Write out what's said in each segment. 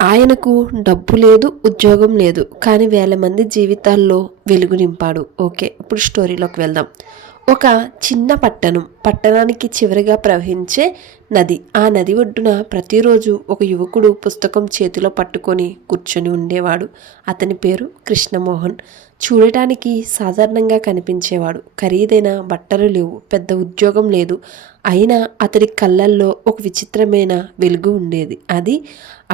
ఆయనకు డబ్బు లేదు, ఉద్యోగం లేదు, కానీ వేల మంది జీవితాల్లో వెలుగు నింపాడు. ఓకే, ఇప్పుడు స్టోరీలోకి వెళ్దాం. ఒక చిన్న పట్టణానికి చివరిగా ప్రవహించే నది. ఆ నది ఒడ్డున ప్రతిరోజు ఒక యువకుడు పుస్తకం చేతిలో పట్టుకొని కూర్చొని ఉండేవాడు. అతని పేరు కృష్ణమోహన్. చూడటానికి సాధారణంగా కనిపించేవాడు. ఖరీదైన బట్టలు లేవు, పెద్ద ఉద్యోగం లేదు. అయినా అతడి కళ్ళల్లో ఒక విచిత్రమైన వెలుగు ఉండేది. అది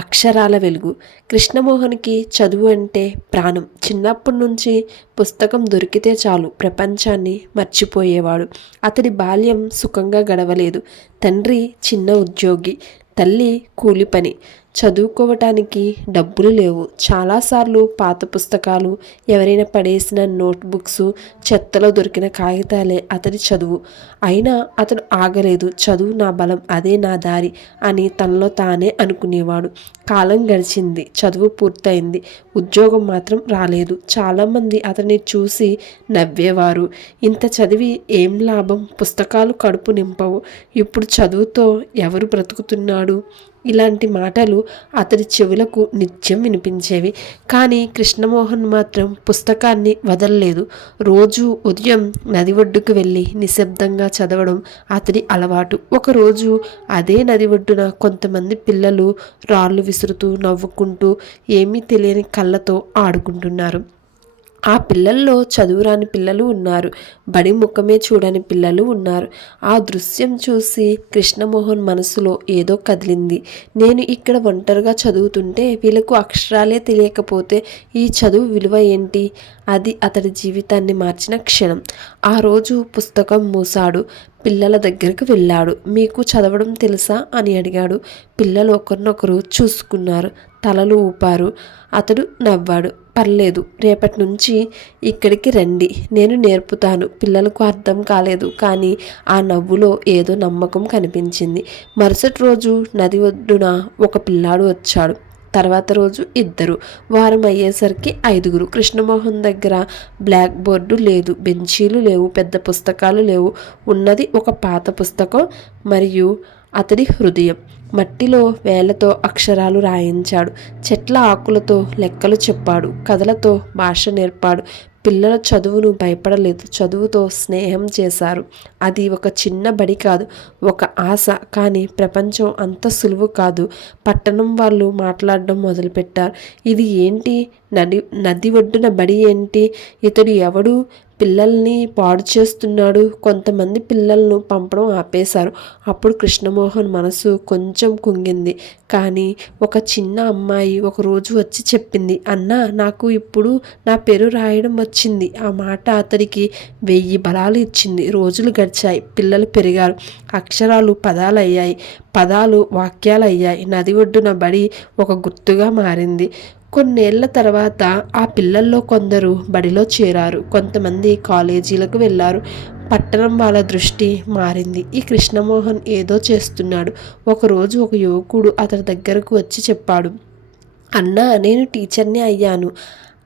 అక్షరాల వెలుగు. కృష్ణమోహన్కి చదువు అంటే ప్రాణం. చిన్నప్పటి నుంచి పుస్తకం దొరికితే చాలు ప్రపంచాన్ని మర్చిపోయేవాడు. అతడి బాల్యం సుఖంగా గడవలేదు. తండ్రి చిన్న ఉద్యోగి, తల్లి కూలి పని. చదువుకోవటానికి డబ్బులు లేవు. చాలాసార్లు పాత పుస్తకాలు, ఎవరైనా పడేసిన నోట్బుక్స్, చెత్తలో దొరికిన కాగితాలే అతడి చదువు. అయినా అతడు ఆగలేదు. చదువు నా బలం, అదే నా దారి అని తనలో తానే అనుకునేవాడు. కాలం గడిచింది. చదువు పూర్తయింది. ఉద్యోగం మాత్రం రాలేదు. చాలామంది అతన్ని చూసి నవ్వేవారు. ఇంత చదివి ఏం లాభం? పుస్తకాలు కడుపు నింపవు. ఇప్పుడు చదువుతో ఎవరు బ్రతుకుతున్నాడు? ఇలాంటి మాటలు అతడి చెవులకు నిత్యం వినిపించేవి. కానీ కృష్ణమోహన్ మాత్రం పుస్తకాన్ని వదలలేదు. రోజు ఉదయం నది ఒడ్డుకు వెళ్ళి నిశ్శబ్దంగా చదవడం అతడి అలవాటు. ఒకరోజు అదే నది ఒడ్డున కొంతమంది పిల్లలు రాళ్ళు విసురుతూ, నవ్వుకుంటూ, ఏమీ తెలియని కళ్ళతో ఆడుకుంటున్నారు. ఆ పిల్లల్లో చదువురాని పిల్లలు ఉన్నారు. బడి ముఖమే చూడని పిల్లలు ఉన్నారు. ఆ దృశ్యం చూసి కృష్ణమోహన్ మనసులో ఏదో కదిలింది. నేను ఇక్కడ ఒంటరిగా చదువుతుంటే వీళ్ళకు అక్షరాలే తెలియకపోతే ఈ చదువు విలువ ఏంటి? అది అతడి జీవితాన్ని మార్చిన క్షణం. ఆ రోజు పుస్తకం మూసాడు. పిల్లల దగ్గరకు వెళ్ళాడు. మీకు చదవడం తెలుసా అని అడిగాడు. పిల్లలు ఒకరినొకరు చూసుకున్నారు, తలలు ఊపారు. అతడు నవ్వాడు. పర్లేదు, రేపటి నుంచి ఇక్కడికి రండి, నేను నేర్పుతాను. పిల్లలకు అర్థం కాలేదు, కానీ ఆ నవ్వులో ఏదో నమ్మకం కనిపించింది. మరుసటి రోజు నది ఒడ్డున ఒక పిల్లాడు వచ్చాడు. తర్వాత రోజు 2, వారం అయ్యేసరికి 5. కృష్ణమోహన్ దగ్గర బ్లాక్ బోర్డు లేదు, బెంచీలు లేవు, పెద్ద పుస్తకాలు లేవు. ఉన్నది ఒక పాత పుస్తకం మరియు అతడి హృదయం. మట్టిలో వేలతో అక్షరాలు రాయించాడు. చెట్ల ఆకులతో లెక్కలు చెప్పాడు. కథలతో భాష నేర్పాడు. పిల్లల చదువును భయపడలేదు, చదువుతో స్నేహం చేశారు. అది ఒక చిన్న బడి కాదు, ఒక ఆశ. కానీ ప్రపంచం అంత సులువు కాదు. పట్టణం వాళ్ళు మాట్లాడడం మొదలుపెట్టారు. ఇది ఏంటి? నది ఒడ్డున బడి ఏంటి? ఇతడు ఎవడు? పిల్లల్ని పాడు చేస్తున్నాడు. కొంతమంది పిల్లలను పంపడం ఆపేశారు. అప్పుడు కృష్ణమోహన్ మనసు కొంచెం కుంగింది. కానీ ఒక చిన్న అమ్మాయి ఒకరోజు వచ్చి చెప్పింది, అన్నా, నాకు ఇప్పుడు నా పేరు రాయడం వచ్చింది. ఆ మాట అతడికి 1000 బలాలు ఇచ్చింది. రోజులు గడిచాయి. పిల్లలు పెరిగారు. అక్షరాలు పదాలు అయ్యాయి. పదాలు వాక్యాలు అయ్యాయి. నది ఒడ్డున బడి ఒక గుర్తుగా మారింది. కొన్నేళ్ల తర్వాత ఆ పిల్లల్లో కొందరు బడిలో చేరారు. కొంతమంది కాలేజీలకు వెళ్ళారు. పట్టణం వాళ్ళ దృష్టి మారింది. ఈ కృష్ణమోహన్ ఏదో చేస్తున్నాడు. ఒకరోజు ఒక యువకుడు అతని దగ్గరకు వచ్చి చెప్పాడు, అన్నా, నేను టీచర్ని అయ్యాను.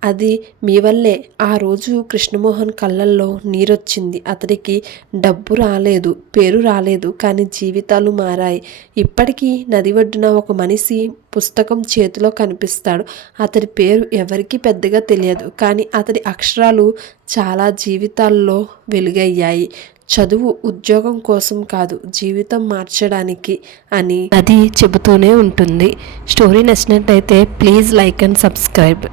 అది మీ వల్లే. ఆ రోజు కృష్ణమోహన్ కళ్ళల్లో నీరొచ్చింది. అతడికి డబ్బు రాలేదు, పేరు రాలేదు, కానీ జీవితాలు మారాయి. ఇప్పటికీ నది ఒడ్డున ఒక మనిషి పుస్తకం చేతిలో కనిపిస్తాడు. అతడి పేరు ఎవరికీ పెద్దగా తెలియదు, కానీ అతడి అక్షరాలు చాలా జీవితాల్లో వెలుగయ్యాయి. చదువు ఉద్యోగం కోసం కాదు, జీవితం మార్చడానికి అని అది చెబుతూనే ఉంటుంది. స్టోరీ నచ్చినట్టయితే ప్లీజ్ లైక్ అండ్ సబ్స్క్రైబ్.